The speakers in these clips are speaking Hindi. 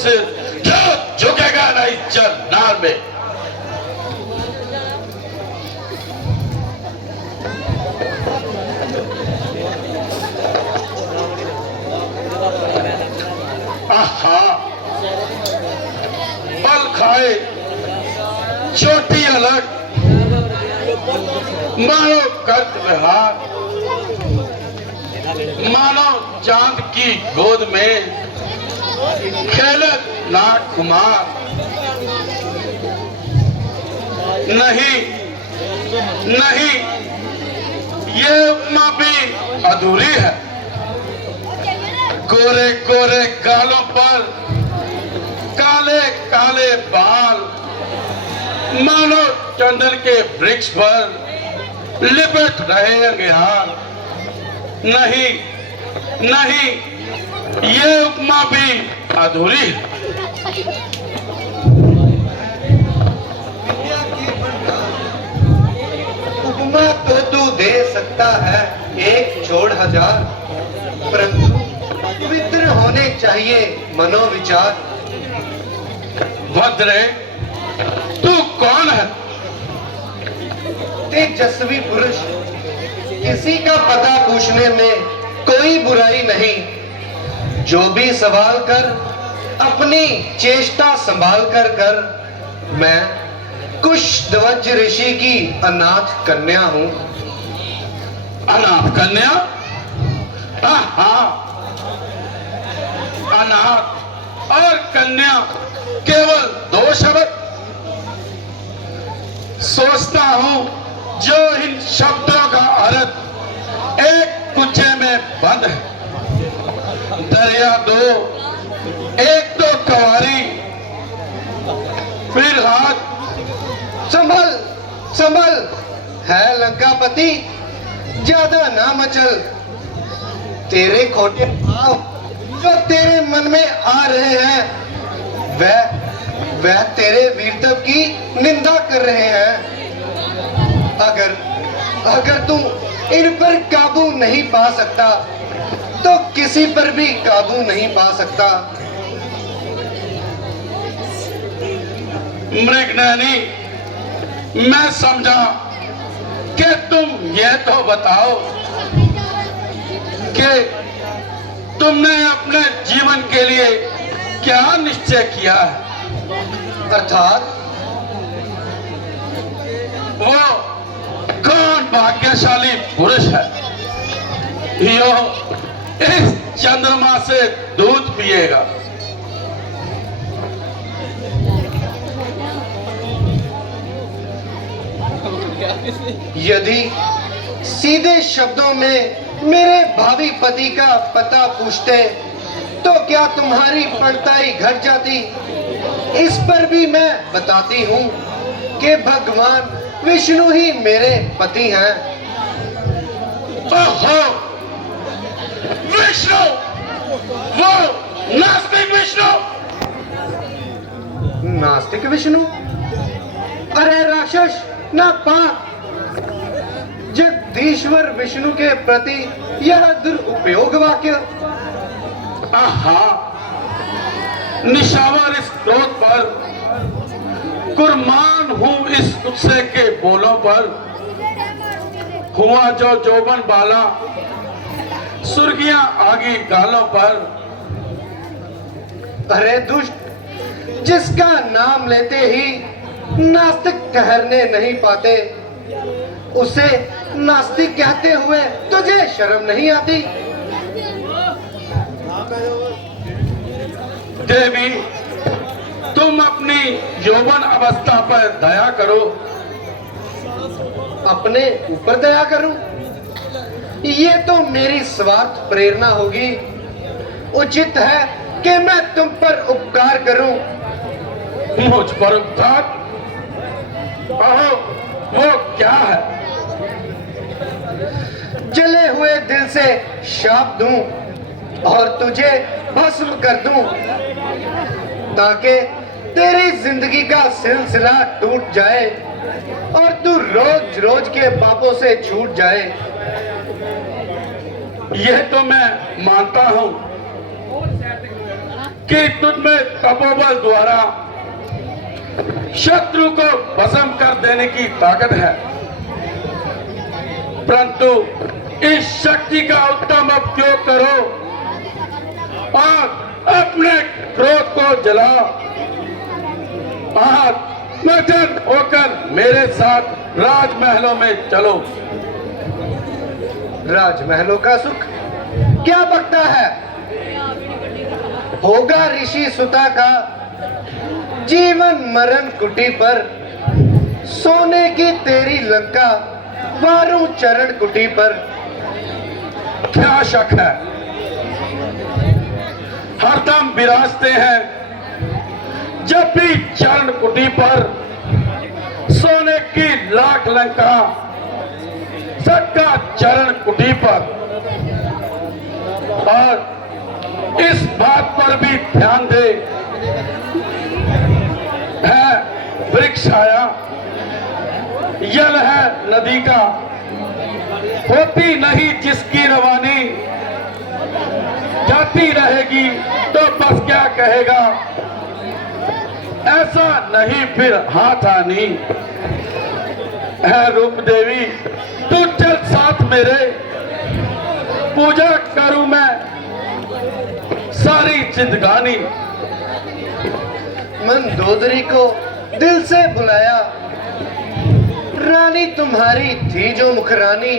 से झुकेगा नहीं जन्नार में। आहा, बल खाए चोटी अलग, मानो कर्त विहार, मानो चांद की गोद में खेलत नाग कुमार। नहीं नहीं, ये उपमा भी अधूरी है। गोरे गोरे गालों पर काले काले बाल, मानो चंदन के वृक्ष पर लिपट रहे अंगिहार। नहीं नहीं, ये उपमा भी अधूरी है। उपमा तो तू दे सकता है एक छोड़ हजार, परंतु पवित्र होने चाहिए मनोविचार। भद्रे, तू कौन है? तेजस्वी पुरुष, किसी का पता पूछने में कोई बुराई नहीं। जो भी सवाल कर अपनी चेष्टा संभाल कर। मैं कुशध्वज ऋषि की अनाथ कन्या हूं। अनाथ कन्या? हाँ, अनाथ और कन्या केवल दो शब्द। सोचता हूं जो इन शब्दों का अर्थ एक कुचे में बंद है। दरिया दो, एक तो कवारी, फिर हाथ। संभल संभल है लंकापति, ज्यादा ना मचल। तेरे खोटे भाव जो तेरे मन में आ रहे हैं, वह तेरे वीरत्व की निंदा कर रहे हैं। अगर तू इन पर काबू नहीं पा सकता तो किसी पर भी काबू नहीं पा सकता। मृगनयनी, मैं समझा कि तुम ये तो बताओ कि तुमने अपने जीवन के लिए क्या निश्चय किया है? अर्थात वो कौन भाग्यशाली पुरुष है जो इस चंद्रमा से दूध पिएगा? यदि सीधे शब्दों में मेरे भावी पति का पता पूछते तो क्या तुम्हारी पड़ताई घट जाती? इस पर भी मैं बताती हूँ कि भगवान विष्णु ही मेरे पति हैं। ओहो, विष्णु, वो नास्तिक विष्णु। नास्तिक विष्णु? अरे राक्षस, ना पाप। जगदीश्वर विष्णु के प्रति यह दुरुपयोग वाक्य। आहा, निशावर इस क्रोध पर, कुर्बान हूं इस गुस्से के बोलों पर। हुआ जो जोबन बाला, सुर्गियां आगी गालों पर। अरे दुष्ट, जिसका नाम लेते ही नास्तिक ठहरने नहीं पाते, उसे नास्तिक कहते हुए तुझे शर्म नहीं आती? देवी, तुम अपनी यौवन अवस्था पर दया करो। अपने ऊपर दया करूं? ये तो मेरी स्वार्थ प्रेरणा होगी। उचित है कि मैं तुम पर उपकार करूं। मुझ पर उपकार? कहो, वो क्या है? जले हुए दिल से शाप दूं और तुझे भस्म कर दूं, ताकि तेरी जिंदगी का सिलसिला टूट जाए और तू रोज रोज के पापों से छूट जाए। यह तो मैं मानता हूं कि तुझमें तपोबल द्वारा शत्रु को भस्म कर देने की ताकत है, परंतु इस शक्ति का उत्तम उपयोग करो और अपने क्रोध को जलाओ और मगन होकर मेरे साथ राजमहलों में चलो। राजमहलों का सुख क्या बकता है? होगा ऋषि सुता का जीवन मरण कुटी पर, सोने की तेरी लंका वारू चरण कुटी पर। क्या शक है, हरदम विराजते हैं जब भी चरण कुटी पर सोने की लाख लंका, सबका चरण कुटी पर। और इस बात पर भी ध्यान दे, है वृक्ष आया, जल है नदी का, होती नहीं जिसकी रवानी, जाती रहेगी तो बस क्या कहेगा, ऐसा नहीं फिर हाथ आनी। है रूप देवी तू चल साथ मेरे, पूजा करूं मैं सारी जिंदगानी। मंदोदरी को दिल से बुलाया, रानी तुम्हारी थी जो मुखरानी,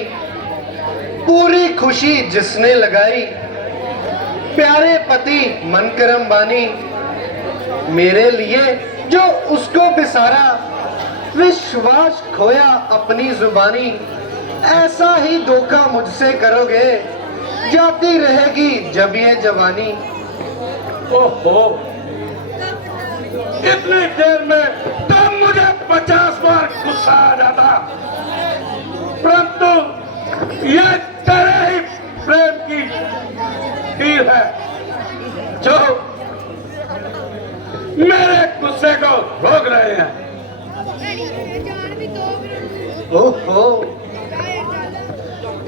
पूरी खुशी जिसने लगाई, प्यारे पति मनकरम बानी। मेरे लिए जो उसको बिसारा, विश्वास खोया अपनी जुबानी। ऐसा ही धोखा मुझसे करोगे, जाती रहेगी जब ये जवानी। ओहो, इतनी देर में तब मुझे 50 बार गुस्सा आ जाता, परंतु यह तेरे ही प्रेम की हीर है जो मेरे गुस्से को रोक रहे हैं। ओहो,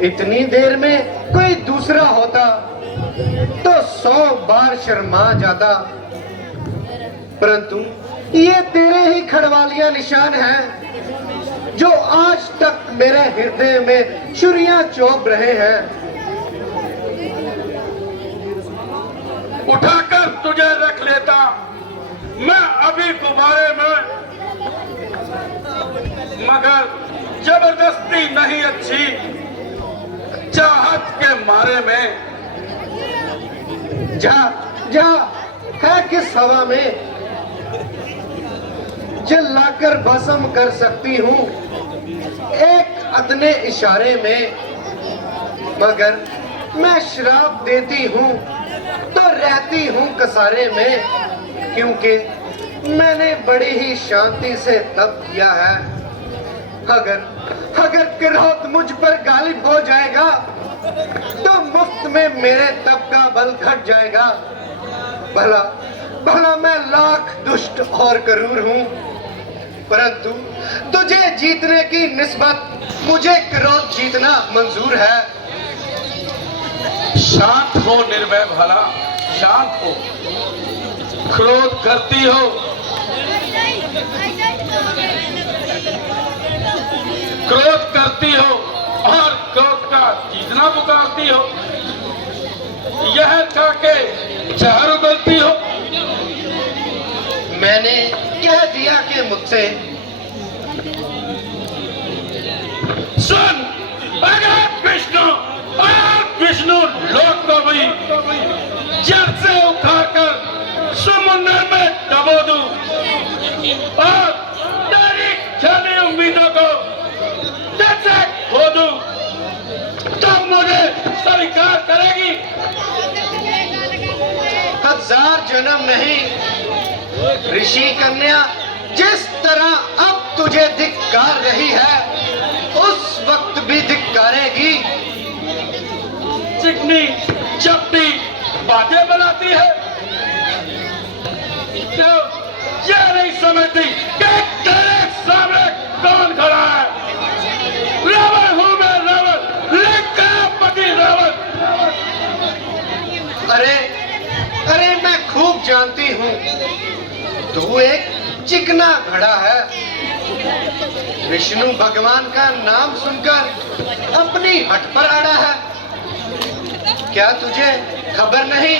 इतनी देर में कोई दूसरा होता तो 100 बार शर्मा जाता, परंतु ये तेरे ही खड़वालिया निशान हैं जो आज तक मेरे हृदय में छुरियां चोप रहे हैं। उठाकर तुझे रख लेता मैं अभी गुब्बारे में, मगर जबरदस्ती नहीं अच्छी, चाहत के मारे में। जा जा है किस हवा में, जलाकर भस्म कर सकती हूँ एक अदने इशारे में, मगर मैं श्राप देती हूँ तो रहती हूँ कसारे में, क्योंकि मैंने बड़ी ही शांति से तप किया है। अगर क्रोध मुझ पर गालिब हो जाएगा तो मुफ्त में मेरे तप का बल घट जाएगा। भला मैं लाख दुष्ट और करूर हूँ, परंतु तुझे जीतने की निस्बत मुझे क्रोध जीतना मंजूर है। शांत हो निर्भय भला, शांत हो। क्रोध करती हो, क्रोध करती हो और क्रोध का जीतना पुकारती हो, यह करके जहर उगलती हो। मैंने कह दिया कि मुझसे सुन, अगर विष्णु लोक को भी जड़ से उखाड़कर समुद्र में दबो दूं और तेरी छनी उम्मीदों को जैसे खो दूं, तब मुझे स्वीकार करेगी। 1000 जन्म नहीं ऋषि कन्या, जिस तरह अब तुझे धिक्कार रही है उस वक्त भी धिक्कारेगी। चिकनी चपटी बातें बनाती है तो यह नहीं समझती कि तेरे सामने कौन खड़ा है। रावण हूं मैं, रावण, लंकापति रावण। अरे मैं खूब जानती हूँ तू एक चिकना घड़ा है। विष्णु भगवान का नाम सुनकर अपनी हट पर अड़ा है। क्या तुझे खबर नहीं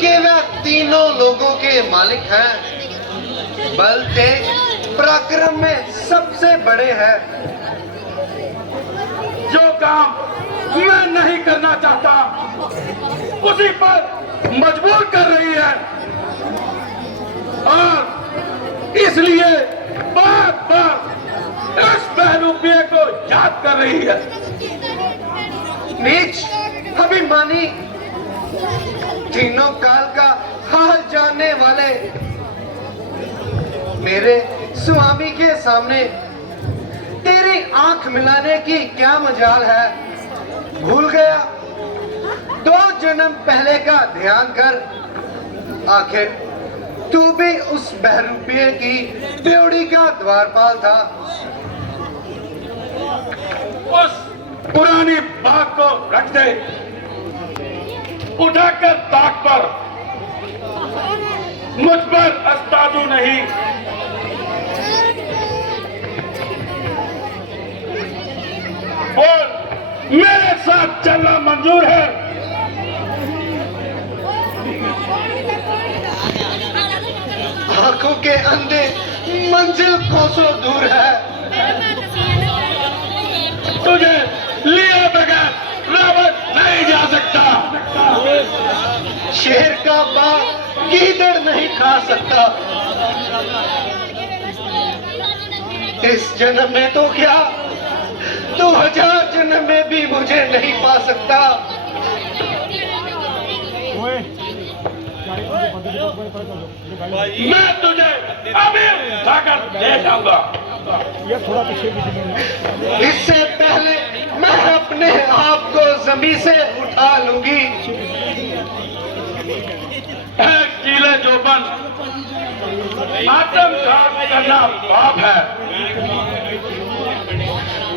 कि वह तीनों लोगों के मालिक हैं, बल तेज पराक्रम में सबसे बड़े हैं। जो काम मैं नहीं करना चाहता उसी पर मजबूर कर रही है और इसलिए बार बार इस बहरूपिये को याद कर रही है। नीच अभिमानी, तीनों काल का हाल जानने वाले मेरे स्वामी के सामने तेरी आंख मिलाने की क्या मजाल है। भूल गया 2 जन्म पहले का ध्यान कर, आखिर तू भी उस बहरूपिये की बेवड़ी का द्वारपाल था। उस पुरानी बात को रख दे, उठाकर ताक पर। मुझ पर अस्तादू नहीं, और मेरे साथ चलना मंजूर है। आंखों के अंधे मंजिल कोसों दूर है। तुझे लिए बगैर रावत नहीं जा सकता। शेर का बाप गीदड़ नहीं खा सकता। इस जन्म में तो क्या 2000 जन्म में भी मुझे नहीं पा सकता। मैं तुझे अभी उठाकर ले जाऊंगा। इससे पहले मैं अपने आप को जमीन से उठा लूंगी। चीले जोबन आत्मघात करना पाप है।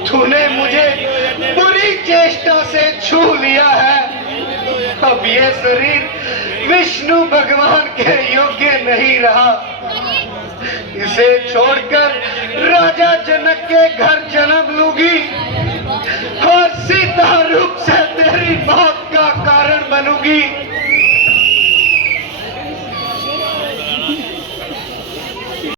तूने मुझे बुरी चेष्टा से छू लिया है। अब ये शरीर विष्णु भगवान के योग्य नहीं रहा। इसे छोड़कर राजा जनक के घर जन्म लूंगी और सीता रूप से तेरी मौत का कारण बनूंगी।